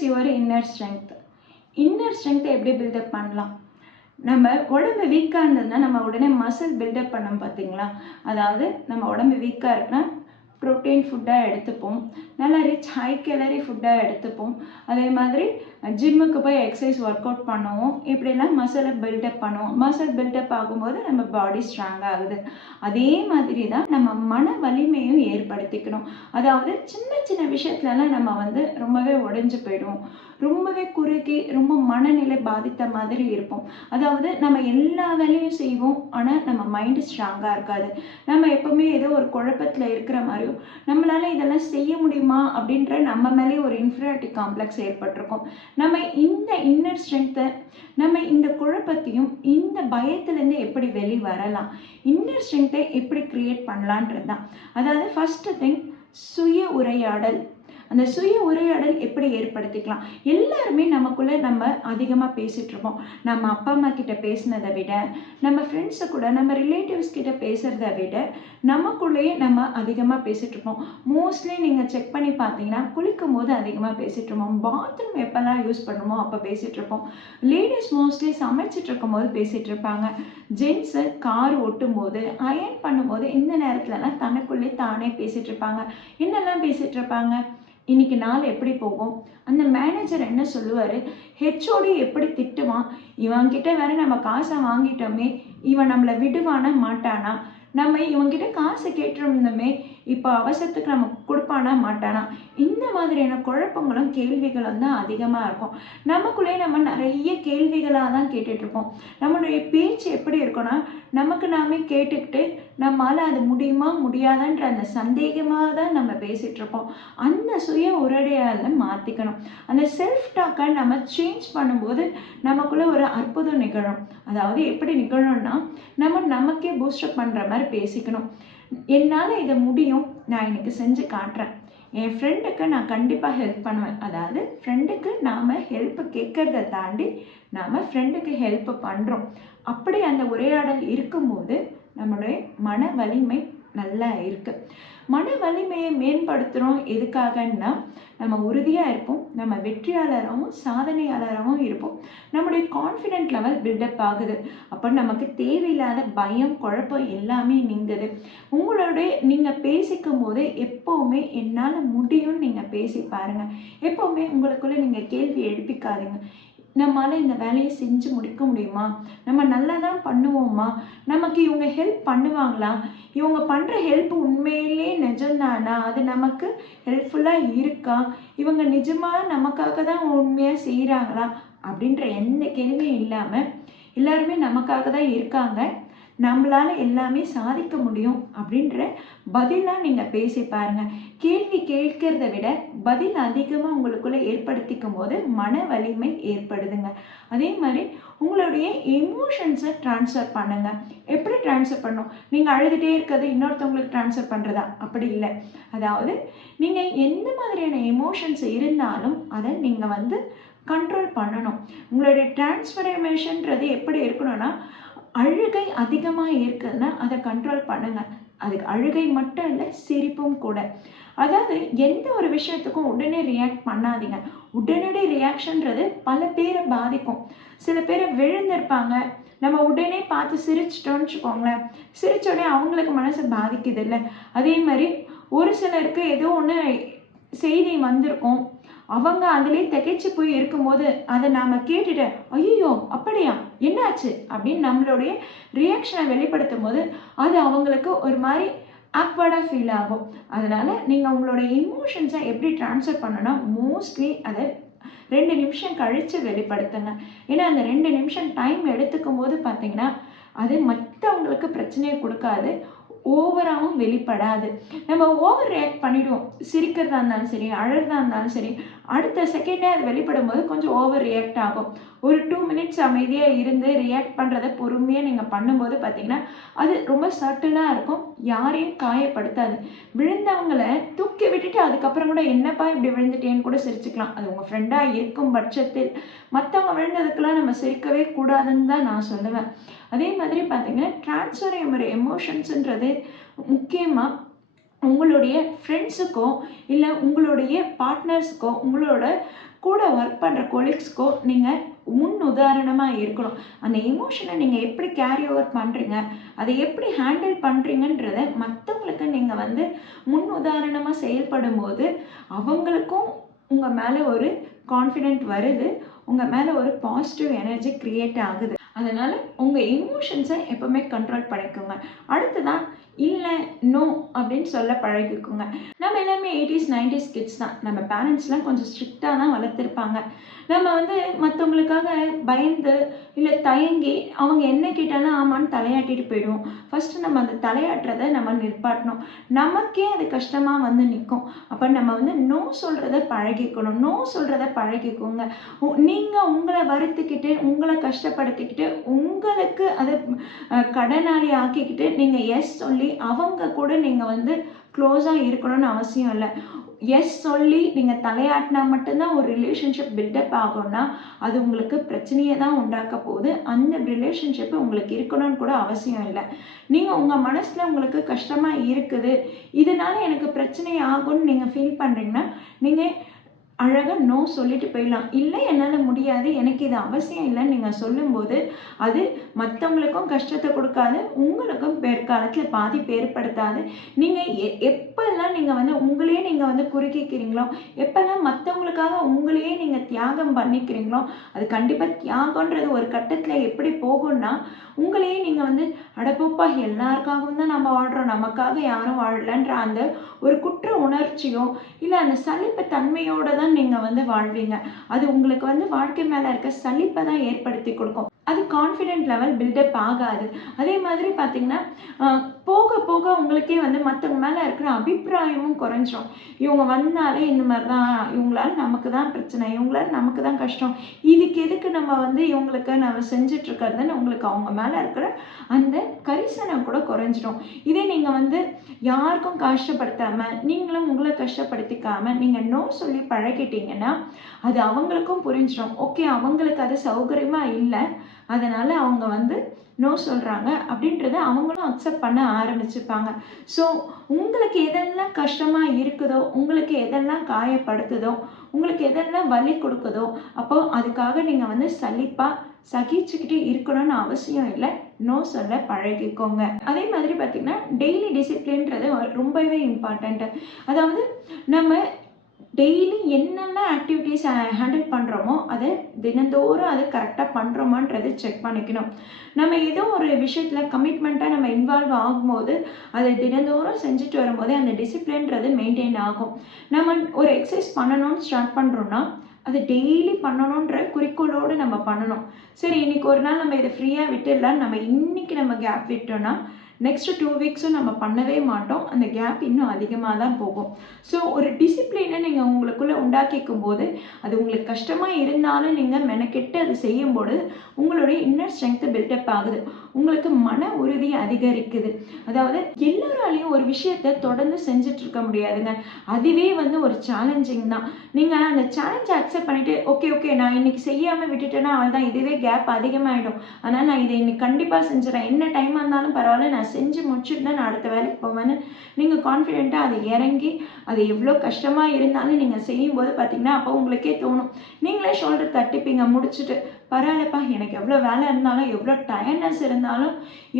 Is your inner strength. Inner ஸ்ட்ரென்த்தை எப்படி build up பண்ணலாம்? நம்ம உடம்பு வீக்காக இருந்ததுன்னா நம்ம உடனே மசில் பில்டப் பண்ணோம் பார்த்தீங்களா? அதாவது நம்ம உடம்பு வீக்காக இருக்குன்னா ப்ரோட்டீன் ஃபுட்டாக எடுத்துப்போம், நல்லா ரிச் ஹை கேலரி ஃபுட்டாக எடுத்துப்போம், அதே மாதிரி ஜிம்முக்கு போய் எக்ஸசைஸ் ஒர்க் அவுட் பண்ணுவோம், இப்படிலாம் மசிலை பில்டப் பண்ணுவோம். மசில் பில்டப் ஆகும்போது நம்ம பாடி ஸ்ட்ராங் ஆகுது. அதே மாதிரி தான் நம்ம மன வலிமையும் ஏற்படுத்திக்கணும். அதாவது சின்ன சின்ன விஷயத்துலலாம் நம்ம ரொம்பவே உடைஞ்சு போயிடுவோம், ரொம்பவே குறுகி ரொம்ப மனநிலை பாதித்த மாதிரி இருப்போம். அதாவது நம்ம எல்லா வேலையும் செய்வோம், ஆனால் நம்ம மைண்டு ஸ்ட்ராங்காக இருக்காது. நம்ம எப்பவுமே ஏதோ ஒரு குழப்பத்தில் இருக்கிற மாதிரியும் நம்மளால இதெல்லாம் செய்ய முடியுமா அப்படின்ற நம்ம மேலே ஒரு இன்ஃபீரியாரிட்டி காம்ப்ளெக்ஸ் ஏற்பட்டிருக்கும். நம்ம இந்த இன்னர் ஸ்ட்ரென்த்தை, நம்ம இந்த குழப்பத்தையும் இந்த பயத்திலேருந்து எப்படி வெளி வரலாம், இன்னர் ஸ்ட்ரென்த்தை எப்படி கிரியேட் பண்ணலான்றது தான். அதாவது ஃபர்ஸ்ட் திங் சுய உரையாடல். அந்த சுய உரையாடல் எப்படி ஏற்படுத்திக்கலாம்? எல்லாருமே நமக்குள்ளே நம்ம அதிகமாக பேசிகிட்டு இருப்போம். நம்ம அப்பா அம்மா கிட்ட பேசினதை விட, நம்ம ஃப்ரெண்ட்ஸை கூட, நம்ம ரிலேட்டிவ்ஸ் கிட்ட பேசுகிறத விட நமக்குள்ளேயே நம்ம அதிகமாக பேசிகிட்டு இருப்போம். மோஸ்ட்லி நீங்கள் செக் பண்ணி பார்த்தீங்கன்னா குளிக்கும் போது அதிகமாக பேசிகிட்டு இருப்போம், பாத்ரூம் எப்போல்லாம் யூஸ் பண்ணுமோ அப்போ பேசிகிட்டு இருப்போம், லேடிஸ் மோஸ்ட்லி சமைச்சிட்டு இருக்கும் போது பேசிகிட்டு இருப்பாங்க, ஜென்ஸு கார் ஓட்டும் போது, அயர்ன் பண்ணும்போது, இந்த நேரத்துலலாம் தனக்குள்ளே தானே பேசிகிட்டு இருப்பாங்க. என்னெல்லாம் பேசிகிட்டு இருப்பாங்க? இன்னைக்கு நாள் எப்படி போகும், அந்த மேனேஜர் என்ன சொல்லுவார், ஹெச்ஓடி எப்படி திட்டுவான், இவன்கிட்ட வேற நம்ம காசை வாங்கிட்டோமே, இவன் நம்மளை விடுவானா மாட்டானா, நம்ம இவன்கிட்ட காசை கேட்டிருந்தோமே, இப்போ அவசரத்துக்கு நம்ம கொடுப்பானா மாட்டானா, இந்த மாதிரியான குழப்பங்களும் கேள்விகளும் தான் அதிகமாக இருக்கும். நமக்குள்ளே நம்ம நிறைய கேள்விகளாக தான் கேட்டுட்ருப்போம். நம்மளுடைய பேச்சு எப்படி இருக்குன்னா, நமக்கு நாமே கேட்டுக்கிட்டு நம்மளால் அது முடியுமா முடியாதான்ற அந்த சந்தேகமாக தான் நம்ம பேசிகிட்டு இருப்போம். அந்த சுய உரையாடலை மாற்றிக்கணும். அந்த செல்ஃப் டாக்கை நம்ம சேஞ்ச் பண்ணும்போது நமக்குள்ளே ஒரு அற்புதம் நிகழும். அதாவது எப்படி நிகழும்னா, நம்ம நமக்கே பூஸ்டப் பண்ணுற மாதிரி பேசிக்கணும். என்னால் இதை முடியும், நான் இன்னைக்கு செஞ்சு காட்டுறேன், என் ஃப்ரெண்டுக்கு நான் கண்டிப்பாக ஹெல்ப் பண்ணுவேன். அதாவது ஃப்ரெண்டுக்கு நாம் ஹெல்ப் கேட்கறத தாண்டி நாம் ஃப்ரெண்டுக்கு ஹெல்ப் பண்ணுறோம். அப்படி அந்த உரையாடல் இருக்கும்போது நம்மளுடைய மன வலிமை நல்லா இருக்குது. மன வலிமையை மேம்படுத்துகிறோம் எதுக்காகன்னா, நம்ம உறுதியாக இருப்போம், நம்ம வெற்றியாளராகவும் சாதனையாளராகவும் இருப்போம், நம்முடைய கான்ஃபிடென்ட் லெவல் பில்டப் ஆகுது. அப்போ நமக்கு தேவையில்லாத பயம் குழப்பம் எல்லாமே நீங்குது. நீங்கள் பேசிக்கும் போது எப்போவுமே என்னால் முடியும்னு நீங்கள் பேசி பாருங்கள். எப்போவுமே உங்களுக்குள்ளே நீங்கள் கேள்வி எழுப்பிக்காதீங்க. நம்மளால் இந்த வேலையை செஞ்சு முடிக்க முடியுமா, நம்ம நல்லா தான் பண்ணுவோமா, நமக்கு இவங்க ஹெல்ப் பண்ணுவாங்களா, இவங்க பண்ணுற ஹெல்ப் உண்மையிலே நிஜம்தானா, அது நமக்கு ஹெல்ப்ஃபுல்லாக இருக்கா, இவங்க நிஜமாக நமக்காக தான் உண்மையாக செய்கிறாங்களா அப்படின்ற எந்த கேள்வியும் இல்லாமல் எல்லாருமே நமக்காக தான் இருக்காங்க, நம்மளால் எல்லாமே சாதிக்க முடியும் அப்படின்ற பதிலாக நீங்கள் பேசி பாருங்கள். கேள்வி கேட்கிறத விட பதில் அதிகமாக உங்களுக்குள்ளே ஏற்படுத்திக்கும் போது மன வலிமை ஏற்படுதுங்க. அதே மாதிரி உங்களுடைய எமோஷன்ஸை ட்ரான்ஸ்ஃபர் பண்ணுங்கள். எப்படி ட்ரான்ஸ்ஃபர் பண்ணணும்? நீங்கள் அழுதுகிட்டே இருக்கிறது இன்னொருத்தவங்களுக்கு ட்ரான்ஸ்ஃபர் பண்ணுறதா? அப்படி இல்லை. அதாவது நீங்கள் எந்த மாதிரியான எமோஷன்ஸ் இருந்தாலும் அதை நீங்கள் கண்ட்ரோல் பண்ணணும். உங்களுடைய டிரான்ஸ்ஃபர்மேஷன்றது எப்படி இருக்கணும்னா, அழுகை அதிகமாக இருக்குதுன்னா அதை கண்ட்ரோல் பண்ணுங்க. அதுக்கு அழுகை மட்டும் இல்லை, சிரிப்பும் கூட. அதாவது எந்த ஒரு விஷயத்துக்கும் உடனே ரியாக்ட் பண்ணாதீங்க. உடனடி ரியாக்ஷன்றது பல பேரை பாதிக்கும். சில பேரை விழுந்திருப்பாங்க, நம்ம உடனே பார்த்து சிரிச்சிட்டோன்னு வச்சுக்கோங்களேன், சிரிச்ச உடனே அவங்களுக்கு மனசை பாதிக்குது இல்லை. அதே மாதிரி ஒரு சிலருக்கு ஏதோ ஒன்று செய்தி வந்திருக்கும், அவங்க அதிலே திகைச்சு போய் இருக்கும்போது அதை நாம் கேட்டுட்டு ஐயோ அப்படியா என்னாச்சு அப்படின்னு நம்மளுடைய ரியாக்ஷனை வெளிப்படுத்தும் போது அது அவங்களுக்கு ஒரு மாதிரி ஆக்வர்டாக ஃபீல் ஆகும். அதனால் நீங்கள் உங்களோட எமோஷன்ஸை எப்படி ட்ரான்ஸ்ஃபர் பண்ணணும்னா, மோஸ்ட்லி அதை 2 நிமிஷம் கழித்து வெளிப்படுத்துங்க. ஏன்னா அந்த 2 நிமிஷம் டைம் எடுத்துக்கும் போது பார்த்தீங்கன்னா அது மற்றவங்களுக்கு பிரச்சனையை கொடுக்காது, ஓவராகவும் வெளிப்படாது. நம்ம ஓவர் ரியாக்ட் பண்ணிவிடுவோம். சிரிக்கிறதா இருந்தாலும் சரி, அழறதா இருந்தாலும் சரி, அடுத்த செகண்டே அது வெளிப்படும் போது கொஞ்சம் ஓவர் ரியாக்ட் ஆகும். ஒரு 2 மினிட்ஸ் அமைதியாக இருந்து ரியாக்ட் பண்ணுறத பொறுமையாக நீங்கள் பண்ணும்போது பார்த்தீங்கன்னா அது ரொம்ப சட்டிலாக இருக்கும், யாரையும் காயப்படுத்தாது. விழுந்தவங்களை தூக்கி விட்டுட்டு அதுக்கப்புறம் கூட என்னப்பா இப்படி விழுந்துட்டேன்னு கூட சிரிச்சுக்கலாம். அது உங்கள் ஃப்ரெண்டாக இருக்கும் பட்சத்தில். மற்றவங்க விழுந்ததுக்கெல்லாம் நம்ம சிரிக்கவே கூடாதுன்னு தான் நான் சொல்லுவேன். அதே மாதிரி பார்த்தீங்கன்னா ட்ரான்ஸ்ஃபர் எமோஷன்ஸுன்றது முக்கியமாக உங்களுடைய ஃப்ரெண்ட்ஸுக்கோ இல்லை உங்களுடைய பார்ட்னர்ஸுக்கோ உங்களோட கூட ஒர்க் பண்ணுற கொலீக்ஸ்க்கோ நீங்கள் முன் உதாரணமாக இருக்கணும். அந்த எமோஷனை நீங்கள் எப்படி கேரி ஓவர் பண்ணுறீங்க, அதை எப்படி ஹேண்டில் பண்ணுறீங்கன்றத மற்றவங்களுக்கு நீங்கள் வந்து முன் உதாரணமாக செயல்படும் போது அவங்களுக்கும் உங்கள் மேலே ஒரு கான்ஃபிடென்ட் வருது, உங்கள் மேலே ஒரு பாசிட்டிவ் எனர்ஜி க்ரியேட் ஆகுது. அதனால் உங்கள் எமோஷன்ஸை எப்போவுமே கண்ட்ரோல் பண்ணிக்கோங்க. அடுத்ததான் இல்லை நோ அப்படின்னு சொல்ல பழகிக்கோங்க. நம்ம எல்லாமே 80s 90s கிட்ஸ் தான். நம்ம பேரண்ட்ஸ்லாம் கொஞ்சம் ஸ்ட்ரிக்டாக தான் வளர்த்துருப்பாங்க. நம்ம வந்து மற்றவங்களுக்காக பயந்து இல்லை தயங்கி அவங்க என்ன கேட்டாலும் ஆமான்னு தலையாட்டிட்டு போயிடுவோம். ஃபஸ்ட்டு நம்ம அந்த தலையாட்டுறதை நம்ம நிற்பாட்டணும். நமக்கே அது கஷ்டமாக வந்து நிற்கும். அப்போ நம்ம வந்து நோ சொல்கிறத பழகிக்கணும். நோ சொல்கிறத பழகிக்கோங்க. நீங்கள் உங்களை வருத்திக்கிட்டு உங்களை கஷ்டப்படுத்திக்கிட்டு உங்களுக்கு அதை கடனாளி ஆக்கிக்கிட்டு நீங்கள் எஸ் சொல்லி அவங்க கூட நீங்கள் வந்து க்ளோஸாக இருக்கணும்னு அவசியம் இல்லை. எஸ் சொல்லி நீங்கள் தலையாட்டினா மட்டும்தான் ஒரு ரிலேஷன்ஷிப் பில்டப் ஆகும்னா அது உங்களுக்கு பிரச்சனையை தான் உண்டாக்க போகுது. அந்த ரிலேஷன்ஷிப்பு உங்களுக்கு இருக்கணும்னு கூட அவசியம் இல்லை. நீங்கள் உங்கள் மனசில் உங்களுக்கு கஷ்டமாக இருக்குது, இதனால எனக்கு பிரச்சனை ஆகும்னு நீங்கள் ஃபீல் பண்ணுறீங்கன்னா நீங்கள் அழகாக நோ சொல்லிட்டு போயிடலாம். இல்லை என்னால் முடியாது, எனக்கு இது அவசியம் இல்லைன்னு நீங்கள் சொல்லும்போது அது மற்றவங்களுக்கும் கஷ்டத்தை கொடுக்காது, உங்களுக்கும் பிற்காலத்தில் பாதிப்பு ஏற்படுத்தாது. நீங்கள் எப்பெல்லாம் நீங்கள் வந்து உங்களையே நீங்கள் வந்து குறுக்கிக்கிறீங்களோ, எப்பெல்லாம் மற்றவங்களுக்காக உங்களையே நீங்கள் தியாகம் பண்ணிக்கிறீங்களோ, அது கண்டிப்பாக தியாகன்றது ஒரு கட்டத்தில் எப்படி போகும்னா உங்களையே நீங்கள் வந்து அடப்போப்பா எல்லாருக்காகவும் தான் நம்ம வாழ்கிறோம், நமக்காக யாரும் வாழலன்ற அந்த ஒரு குற்ற உணர்ச்சியோ இல்லை அந்த சலிப்பு தன்மையோடு தான் நீங்கள் வந்து வாழ்வீங்க. அது உங்களுக்கு வந்து வாழ்க்கை மேலே இருக்க சலிப்பை தான் ஏற்படுத்தி கொடுக்கும். அது கான்ஃபிடென்ட் லெவல் பில்டப் ஆகாது. அதே மாதிரி பார்த்தீங்கன்னா போக போக உங்களுக்கே வந்து மற்றவங்க மேலே இருக்கிற அபிப்பிராயமும் குறைஞ்சிரும். இவங்க வந்தாலே இந்த மாதிரி தான், இவங்களால நமக்கு தான் பிரச்சனை, இவங்களால நமக்கு தான் கஷ்டம், இதுக்கு எதுக்கு நம்ம வந்து இவங்களுக்கு நம்ம செஞ்சிட்ருக்கிறதுன்னு உங்களுக்கு அவங்க மேலே இருக்கிற அந்த கரிசனம் கூட குறைஞ்சிடும். இதே நீங்கள் வந்து யாருக்கும் கஷ்டப்படுத்தாமல் நீங்களும் உங்களை கஷ்டப்படுத்திக்காமல் நீங்கள் நோ சொல்லி பழகிட்டீங்கன்னா அது அவங்களுக்கும் புரிஞ்சிடும். ஓகே, அவங்களுக்கு அது சௌகரியமாக இல்லை, அதனால் அவங்க வந்து நோ சொல்கிறாங்க அப்படின்றத அவங்களும் அக்செப்ட் பண்ண ஆரம்பிச்சுப்பாங்க. ஸோ உங்களுக்கு எதெல்லாம் கஷ்டமாக இருக்குதோ, உங்களுக்கு எதெல்லாம் காயப்படுத்துதோ, உங்களுக்கு எதெல்லாம் வலி கொடுக்குதோ, அப்போது அதுக்காக நீங்கள் வந்து சலிப்பாக சகிச்சுக்கிட்டு இருக்கணும்னு அவசியம் இல்லை. நோ சொல்ல பழகிக்கோங்க. அதே மாதிரி பார்த்திங்கன்னா டெய்லி டிசிப்ளின்றது ரொம்பவே இம்பார்ட்டண்ட்டு. அதாவது நம்ம டெய்லி என்னென்ன ஆக்டிவிட்டீஸ் ஹேண்டில் பண்ணுறோமோ அதை தினந்தோறும் அதை கரெக்டாக பண்ணுறோமான்றது செக் பண்ணிக்கணும். நம்ம ஏதோ ஒரு விஷயத்தில் கமிட்மெண்ட்டாக நம்ம இன்வால்வ் ஆகும்போது அதை தினந்தோறும் செஞ்சுட்டு வரும்போது அந்த டிசிப்ளின்றது மெயின்டைன் ஆகும். நம்ம ஒரு எக்ஸசைஸ் பண்ணணும்னு ஸ்டார்ட் பண்ணுறோன்னா அது டெய்லி பண்ணணுன்ற குறிக்கோளோடு நம்ம பண்ணணும். சரி, இன்றைக்கி ஒரு நாள் நம்ம இதை ஃப்ரீயாக விட்டுடலாம், நம்ம இன்றைக்கி நம்ம கேப் விட்டோன்னா நெக்ஸ்ட்டு 2 வீக்ஸும் நம்ம பண்ணவே மாட்டோம், அந்த கேப் இன்னும் அதிகமாக தான் போகும். ஸோ ஒரு டிசிப்ளினை நீங்கள் உங்களுக்குள்ளே உண்டாக்கிக்கும் போது அது உங்களுக்கு கஷ்டமாக இருந்தாலும் நீங்கள் மெனக்கெட்டு அது செய்யும்போது உங்களுடைய இன்னர் ஸ்ட்ரென்த்து பில்டப் ஆகுது, உங்களுக்கு மன உறுதி அதிகரிக்குது. அதாவது எல்லாராலையும் ஒரு விஷயத்தை தொடர்ந்து செஞ்சுட்டு இருக்க முடியாதுங்க, அதுவே வந்து ஒரு சேலஞ்சிங் தான். நீங்கள் அந்த சேலஞ்சை அக்செப்ட் பண்ணிவிட்டு ஓகே நான் இன்றைக்கி செய்யாமல் விட்டுட்டேன்னா அவள் தான் இதுவே கேப் அதிகமாகிடும், ஆனால் நான் இதை இன்னைக்கு கண்டிப்பாக செஞ்சிடறேன், என்ன டைமாக இருந்தாலும் பரவாயில்ல, நான் செஞ்சு முடிச்சுட்டு தான் நான் அடுத்த வேலைக்கு போவேன்னு நீங்கள் கான்ஃபிடென்ட்டாக அதை இறங்கி அது எவ்வளோ கஷ்டமாக இருந்தாலும் நீங்கள் செய்யும்போது பார்த்தீங்கன்னா அப்போ உங்களுக்கே தோணும், நீங்களே ஷோல்டர் தட்டிப்பீங்க முடிச்சுட்டு, பரவாயில்லப்பா எனக்கு எவ்வளோ வேலை இருந்தாலும் எவ்வளோ டயர்ட்னஸ் இருந்தாலும்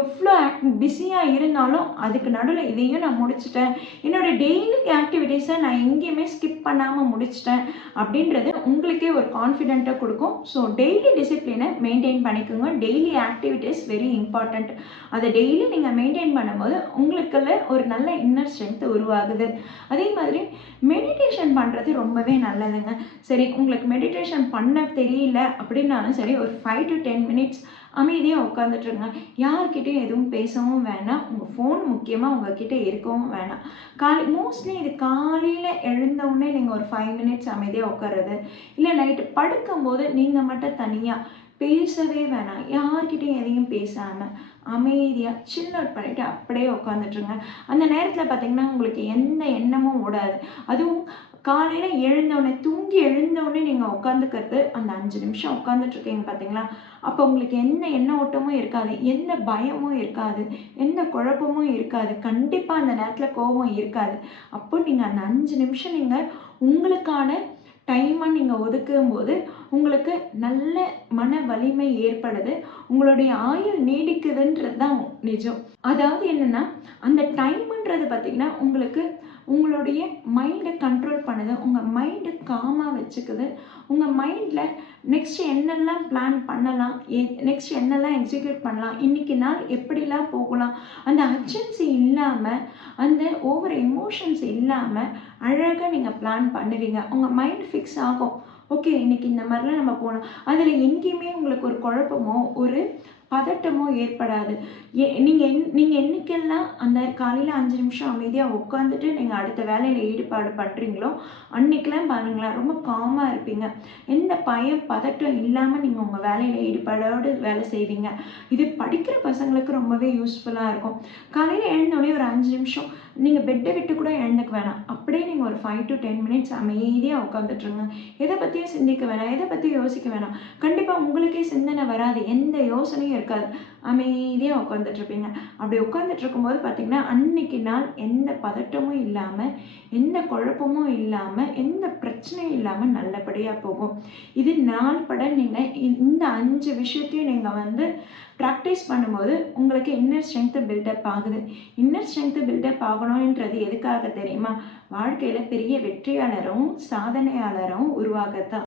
எவ்வளோ பிஸியாக இருந்தாலும் அதுக்கு நடுவில் இதையும் நான் முடிச்சிட்டேன், என்னோடய டெய்லி ஆக்டிவிட்டீஸை நான் எங்கேயுமே ஸ்கிப் பண்ணாமல் முடிச்சிட்டேன் அப்படின்றது உங்களுக்கே ஒரு கான்ஃபிடென்ட்டாக கொடுக்கும். ஸோ டெய்லி டிசிப்ளினை மெயின்டைன் பண்ணிக்கோங்க. Daily activities very important. அதை டெய்லி நீங்கள் மெயின்டைன் பண்ணும்போது உங்களுக்குள்ள ஒரு நல்ல இன்னர் ஸ்ட்ரென்த் உருவாகுது. அதே மாதிரி மெடிடேஷன் பண்ணுறது ரொம்பவே நல்லதுங்க. சரி, உங்களுக்கு மெடிடேஷன் பண்ண தெரியல அப்படின்னாலும் சரி, ஒரு 5 to 10 minutes அமைதியாக உட்காந்துட்ருங்க. யார்கிட்டையும் எதுவும் பேசவும் வேணாம், உங்கள் ஃபோன் முக்கியமாக உங்ககிட்ட இருக்கவும் வேணாம். மோஸ்ட்லி இது காலையில் எழுந்தவுடனே நீங்கள் ஒரு 5 minutes அமைதியாக உட்காருறது, இல்லை நைட்டு படுக்கும்போது நீங்கள் மட்டும் தனியாக பேசவே வேணாம், யார்கிட்டையும் எதையும் பேசாமல் அமைதியாக சில் அவுட் பண்ணிவிட்டு அப்படியே உட்காந்துட்ருங்க. அந்த நேரத்தில் பார்த்திங்கன்னா உங்களுக்கு எந்த எண்ணமும் ஓடாது. அதுவும் காலையில் எழுந்தவுடனே தூங்கி எழுந்தவுடனே நீங்கள் உட்காந்துக்கிறது, அந்த 5 நிமிஷம் உட்காந்துட்ருக்கீங்க பார்த்தீங்களா, அப்போ உங்களுக்கு எந்த எண்ண ஓட்டமும் இருக்காது, எந்த பயமும் இருக்காது, எந்த குழப்பமும் இருக்காது, கண்டிப்பாக அந்த நேரத்தில் கோபம் இருக்காது. அப்போ நீங்கள் அந்த 5 நிமிஷம் நீங்கள் உங்களுக்கான டைமாக நீங்கள் ஒதுக்கும்போது உங்களுக்கு நல்ல மன வலிமை ஏற்படுது. உங்களுடைய ஆயுள் நீடிக்குதுன்றது தான் நிஜம். அதாவது என்னென்னா, அந்த டைமுன்றது பார்த்திங்கன்னா உங்களுக்கு உங்களுடைய மைண்டை கண்ட்ரோல் பண்ணுது. உங்கள் மைண்டை காமாக வச்சுக்குது. உங்கள் மைண்டில் நெக்ஸ்ட் என்னெல்லாம் பிளான் பண்ணலாம், நெக்ஸ்ட் என்னெல்லாம் எக்ஸிக்யூட் பண்ணலாம், இன்றைக்கி நாள் எப்படிலாம் போகலாம், அந்த அர்ஜென்சி இல்லாமல், அந்த ஓவர் எமோஷன்ஸ் இல்லாமல் அழகாக நீங்கள் பிளான் பண்ணுவீங்க. உங்கள் மைண்ட் ஃபிக்ஸ் ஆகும். ஓகே, இன்றைக்கி இந்த மாதிரிலாம் நம்ம போகலாம். அதில் எங்கேயுமே உங்களுக்கு ஒரு குழப்பமோ ஒரு பதட்டமோ ஏற்படாது. நீங்கள் என்னைக்கெல்லாம் அந்த காலையில் 5 நிமிஷம் அமைதியாக உட்காந்துட்டு நீங்கள் அடுத்த வேலையில் ஈடுபாடு பண்ணுறீங்களோ அன்றைக்கெலாம் பாருங்களேன், ரொம்ப காமாக இருப்பீங்க. எந்த பயம் பதட்டம் இல்லாமல் நீங்கள் உங்கள் வேலையில் ஈடுபாடோடு வேலை செய்வீங்க. இது படிக்கிற பசங்களுக்கு ரொம்பவே யூஸ்ஃபுல்லாக இருக்கும். காலையில் எழுந்தோடனே ஒரு 5 நிமிஷம் நீங்கள் பெட்டை விட்டு கூட எழுந்துக்க வேணாம். அப்படியே நீங்கள் ஒரு 5 to 10 மினிட்ஸ் அமைதியாக உட்காந்துட்ருங்க. எதை பற்றியும் சிந்திக்க வேணாம், எதை பற்றியும் யோசிக்க வேணாம். கண்டிப்பாக உங்களுக்கே சிந்தனை வராது, எந்த யோசனையும் இருக்காது. அமைதியாக உட்காந்துட்ருப்பீங்க. அப்படி உட்காந்துட்டு இருக்கும்போது பார்த்திங்கன்னா அன்னைக்கு நாள் எந்த பதட்டமும் இல்லாமல், எந்த குழப்பமும் இல்லாமல், எந்த பிரச்சனையும் இல்லாமல் நல்லபடியாக போகும். இது நாள் பட நீங்கள் இந்த 5 விஷயத்தையும் நீங்கள் ப்ராக்டிஸ் பண்ணும்போது உங்களுக்கு இன்னர் ஸ்ட்ரென்த்து பில்டப் ஆகுது. இன்னர் ஸ்ட்ரென்த்து பில்டப் ஆகணுன்றது எதுக்காக தெரியுமா? வாழ்க்கையில் பெரிய வெற்றியாளரும் சாதனையாளரும் உருவாகத்தான்.